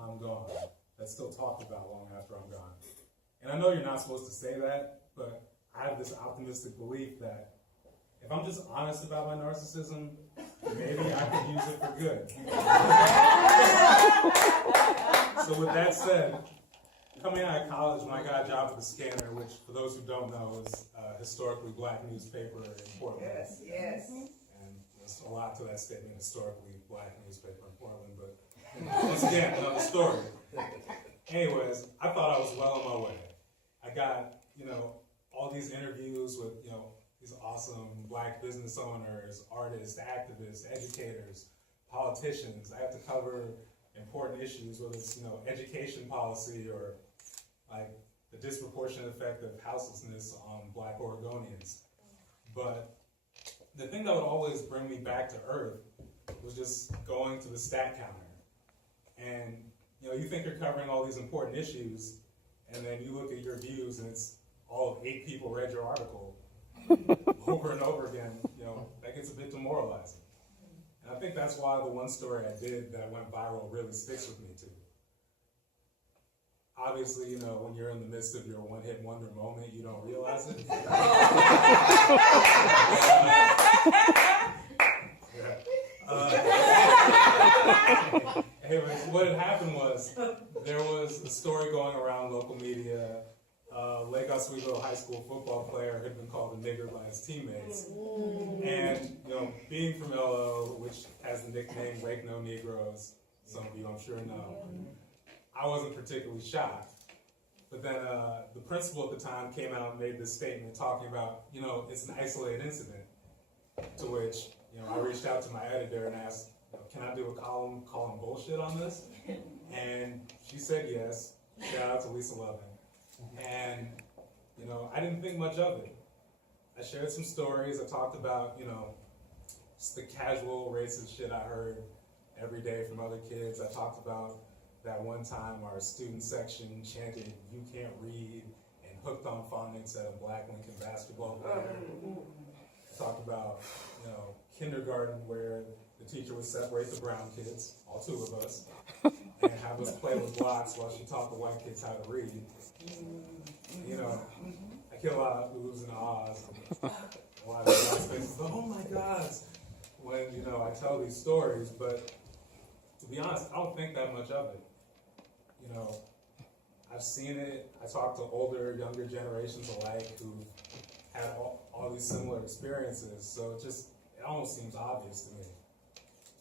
I'm gone, that's still talked about long after I'm gone. And I know you're not supposed to say that, but I have this optimistic belief that if I'm just honest about my narcissism, maybe I could use it for good. So with that said, coming out of college, when I got a job at the Scanner, which for those who don't know is a historically black newspaper in Portland. Yes. And there's a lot to that statement, historically black newspaper in Portland, but once again, another story. Anyways, I thought I was well on my way. I got, all these interviews with, these awesome black business owners, artists, activists, educators, politicians. I have to cover important issues, whether it's, education policy or like the disproportionate effect of houselessness on black Oregonians. But the thing that would always bring me back to earth was just going to the stat counter. And, you think you're covering all these important issues, and then you look at your views and it's all of 8 people read your article over and over again, that gets a bit demoralizing. And I think that's why the one story I did that went viral really sticks with me too. Obviously, when you're in the midst of your one-hit wonder moment, you don't realize it. Anyways, what had happened was there was a story going around local media. Lake Oswego High School football player had been called a nigger by his teammates. And, being from LO, which has the nickname Wake No Negroes, some of you I'm sure know, I wasn't particularly shocked. But then the principal at the time came out and made this statement talking about, it's an isolated incident. To which, I reached out to my editor and asked, can I do a column calling bullshit on this? And she said yes. Shout out to Lisa Lovin. And, I didn't think much of it. I shared some stories. I talked about, just the casual racist shit I heard every day from other kids. I talked about that one time our student section chanted, "You can't read," and hooked on phonics at a black Lincoln basketball player. I talked about, kindergarten where the teacher would separate the brown kids, all 2 of us, and have us play with blocks while she taught the white kids how to read. I get a lot of oohs and ahs, and a lot of black faces, oh my God, when, I tell these stories, but to be honest, I don't think that much of it. I've seen it. I talk to older, younger generations alike who had all these similar experiences, so it almost seems obvious to me.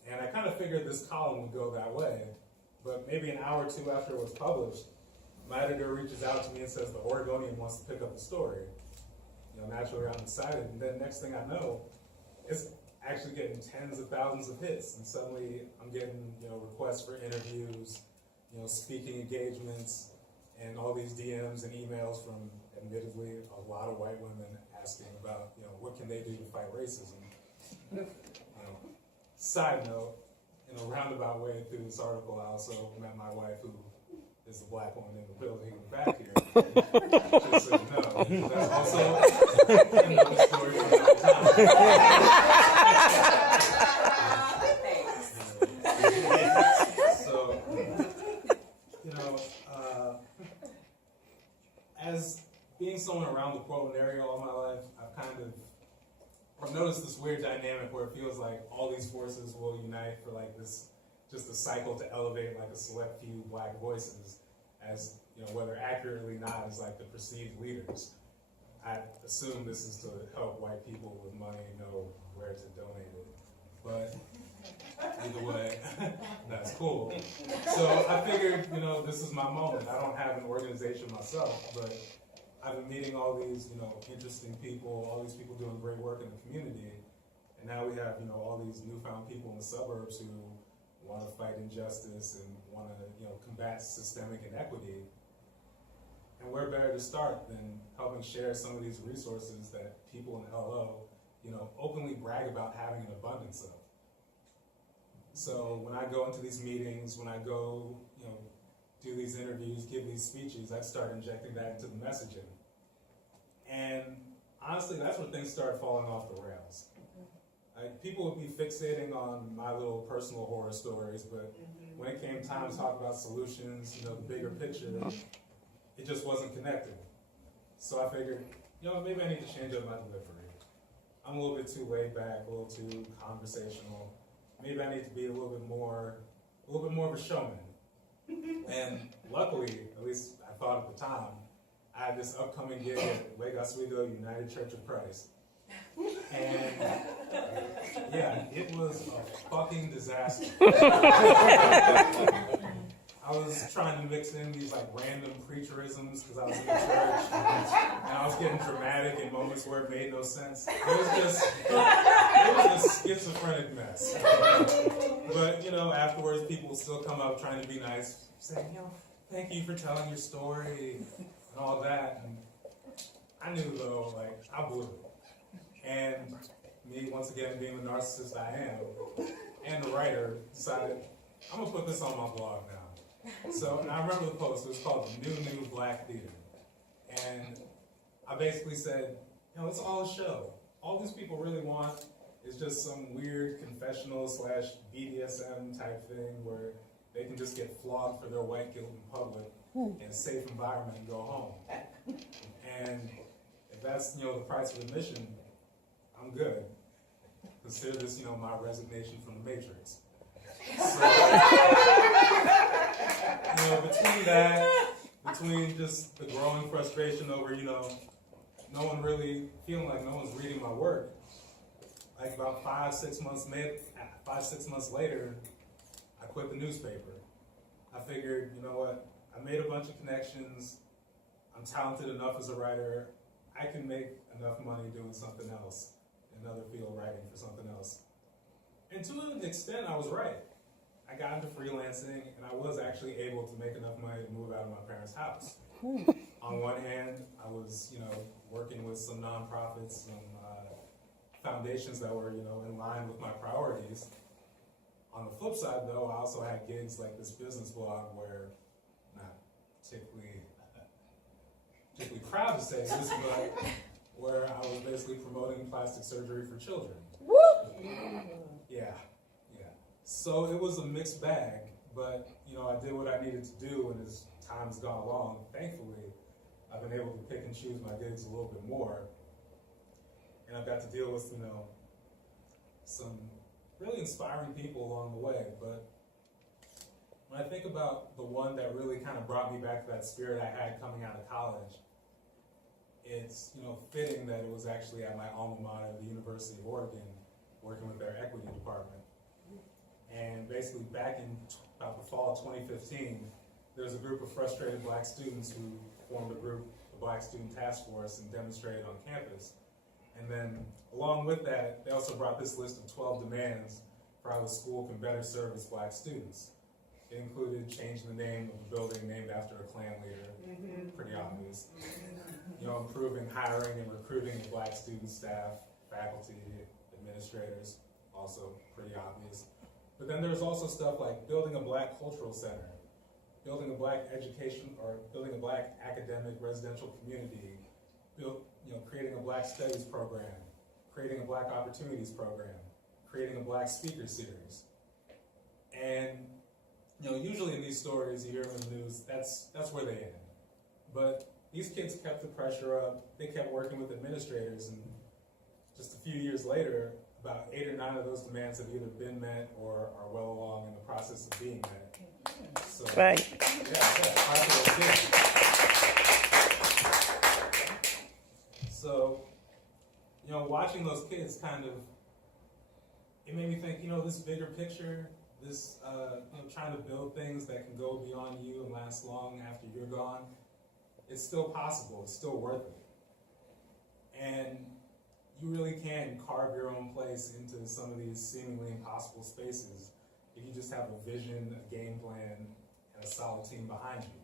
And I kind of figured this column would go that way, but maybe an hour or 2 after it was published, my editor reaches out to me and says the Oregonian wants to pick up the story. Naturally I'm excited, and then next thing I know, it's actually getting tens of thousands of hits, and suddenly I'm getting, requests for interviews, speaking engagements, and all these DMs and emails from, admittedly, a lot of white women asking about, what can they do to fight racism. Side note, in a roundabout way through this article, I also met my wife, who is the black woman in the building in the back here. Just so you know, that's also another story for another time. So, as being someone around the Portland area all my life, I've noticed this weird dynamic where it feels like all these forces will unite for like this, just a cycle to elevate like a select few black voices as, whether accurately or not, as like the perceived leaders. I assume this is to help white people with money know where to donate it. But either way, that's cool. So I figured, this is my moment. I don't have an organization myself, but I've been meeting all these, interesting people, all these people doing great work in the community, and now we have, all these newfound people in the suburbs who want to fight injustice and want to, combat systemic inequity. And where better to start than helping share some of these resources that people in LO, openly brag about having an abundance of. So when I go into these meetings, when I go, do these interviews, give these speeches, I start injecting that into the messaging. And honestly, that's where things start falling off the rails. People would be fixating on my little personal horror stories, but when it came time to talk about solutions, the bigger picture, it just wasn't connected. So I figured, maybe I need to change up my delivery. I'm a little bit too laid back, a little too conversational. Maybe I need to be a little bit more of a showman. And luckily, at least I thought at the time, I had this upcoming gig at Lake Oswego United Church of Christ. And yeah, it was a fucking disaster. I was trying to mix in these random preacherisms because I was in the church, and I was getting dramatic in moments where it made no sense. It was a schizophrenic mess. But afterwards, people would still come up trying to be nice, saying, thank you for telling your story and all that. And I knew though, I blew it. And me, once again, being the narcissist I am, and the writer, decided, I'm gonna put this on my blog now. So, and I remember the post, it was called The New Black Theater. And I basically said, it's all a show. All these people really want is just some weird confessional / BDSM type thing where they can just get flogged for their white guilt in public in a safe environment and go home. And if that's, the price of admission, I'm good. Consider this, my resignation from the Matrix. So, between that, between just the growing frustration over, no one really feeling like no one's reading my work, about 5-6 months later, I quit the newspaper. I figured, what, I made a bunch of connections, I'm talented enough as a writer, I can make enough money doing something else, another field writing for something else. And to an extent, I was right. I got into freelancing, and I was actually able to make enough money to move out of my parents' house. On one hand, I was, working with some nonprofits, some foundations that were, in line with my priorities. On the flip side, though, I also had gigs like this business blog where, not particularly proud to say this, but where I was basically promoting plastic surgery for children. Yeah. So it was a mixed bag, but I did what I needed to do, and as time's gone along, thankfully, I've been able to pick and choose my gigs a little bit more, and I've got to deal with some really inspiring people along the way. But when I think about the one that really kind of brought me back to that spirit I had coming out of college, it's fitting that it was actually at my alma mater, the University of Oregon, working with their equity department. And basically back in about the fall of 2015, there was a group of frustrated black students who formed a group, the Black Student Task Force, and demonstrated on campus. And then along with that, they also brought this list of 12 demands for how the school can better serve its black students. It included changing the name of the building named after a Klan leader, pretty obvious. Improving hiring and recruiting of black student staff, faculty, administrators, also pretty obvious. But then there's also stuff like building a black cultural center, building a black education, or building a black academic residential community, creating a black studies program, creating a black opportunities program, creating a black speaker series. And usually in these stories you hear in the news, that's where they end. But these kids kept the pressure up, they kept working with administrators, and just a few years later, about 8 or 9 of those demands have either been met or are well along in the process of being met. So, right. So, watching those kids it made me think, this bigger picture, this, trying to build things that can go beyond you and last long after you're gone, it's still possible, it's still worth it. And you really can carve your own place into some of these seemingly impossible spaces if you just have a vision, a game plan, and a solid team behind you.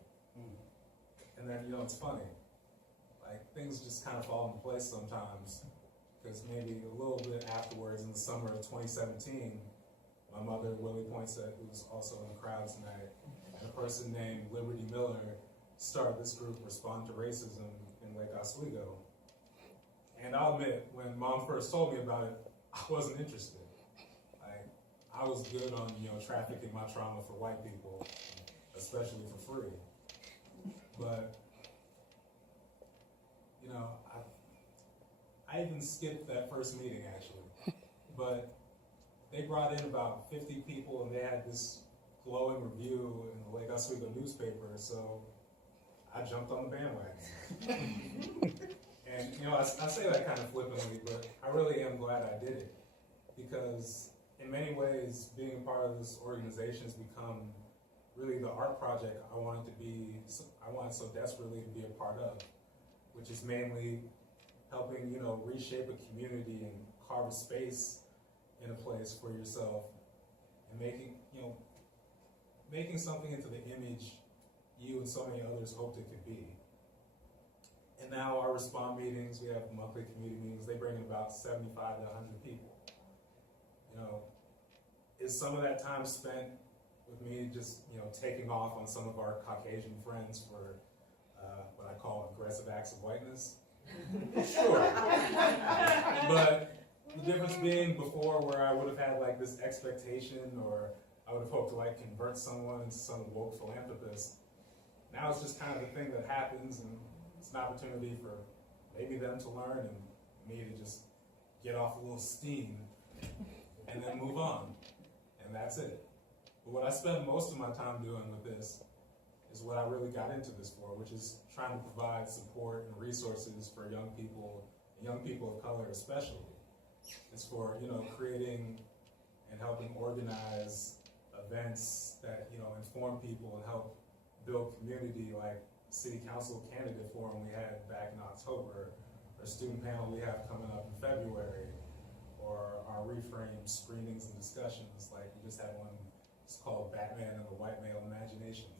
And then, it's funny. Things just kind of fall into place sometimes, because maybe a little bit afterwards, in the summer of 2017, my mother, Willie Poinsett, who was also in the crowd tonight, and a person named Liberty Miller started this group, Respond to Racism, in Lake Oswego. And I'll admit, when Mom first told me about it, I wasn't interested. I was good on, trafficking my trauma for white people, especially for free. But, I even skipped that first meeting actually. But they brought in about 50 people and they had this glowing review in the Lake Oswego newspaper, so I jumped on the bandwagon. And, I say that kind of flippantly, but I really am glad I did it, because in many ways, being a part of this organization has become really the art project I wanted so desperately to be a part of, which is mainly helping, reshape a community and carve a space in a place for yourself, and making something into the image you and so many others hoped it could be. And now our Respond meetings, we have monthly community meetings, they bring in about 75 to 100 people. Is some of that time spent with me just, taking off on some of our Caucasian friends for what I call aggressive acts of whiteness? Sure. But the difference being before, where I would have had like this expectation, or I would have hoped to like convert someone into some woke philanthropist, now it's just kind of the thing that happens, and it's an opportunity for maybe them to learn and me to just get off a little steam and then move on. And that's it. But what I spend most of my time doing with this is what I really got into this for, which is trying to provide support and resources for young people, and young people of color especially. It's for, creating and helping organize events that, inform people and help build community, like City Council Candidate Forum we had back in October, or student panel we have coming up in February, or our reframe screenings and discussions. Like we just had one, it's called Batman and the White Male Imagination.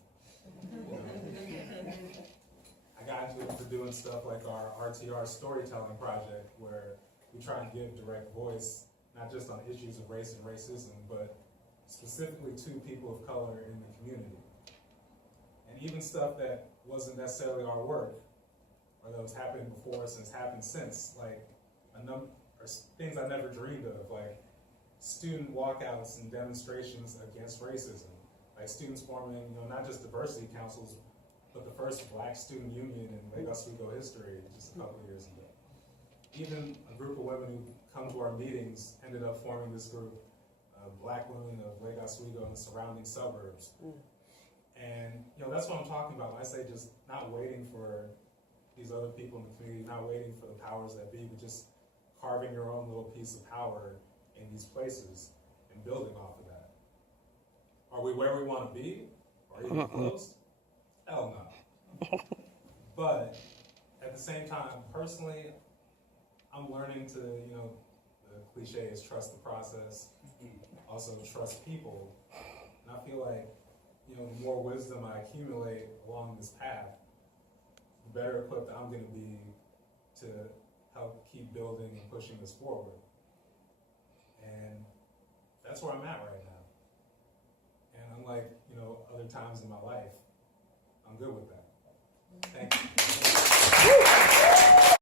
I got into it for doing stuff like our RTR storytelling project, where we try and give direct voice, not just on issues of race and racism, but specifically to people of color in the community. And even stuff that wasn't necessarily our work, or that was happening before us and has happened since, like things I never dreamed of, like student walkouts and demonstrations against racism. Like students forming, not just diversity councils, but the first Black student union in Lake Oswego history just a couple of years ago. Even a group of women who come to our meetings ended up forming this group of Black women of Lake Oswego and the surrounding suburbs. And that's what I'm talking about when I say just not waiting for these other people in the community, not waiting for the powers that be, but just carving your own little piece of power in these places and building off of that. Are we where we want to be? Or even close? Hell no. But at the same time, personally, I'm learning to, the cliche is trust the process, also trust people. And I feel like, the more wisdom I accumulate along this path, the better equipped I'm going to be to help keep building and pushing this forward. And that's where I'm at right now. And unlike, other times in my life, I'm good with that. Thank you.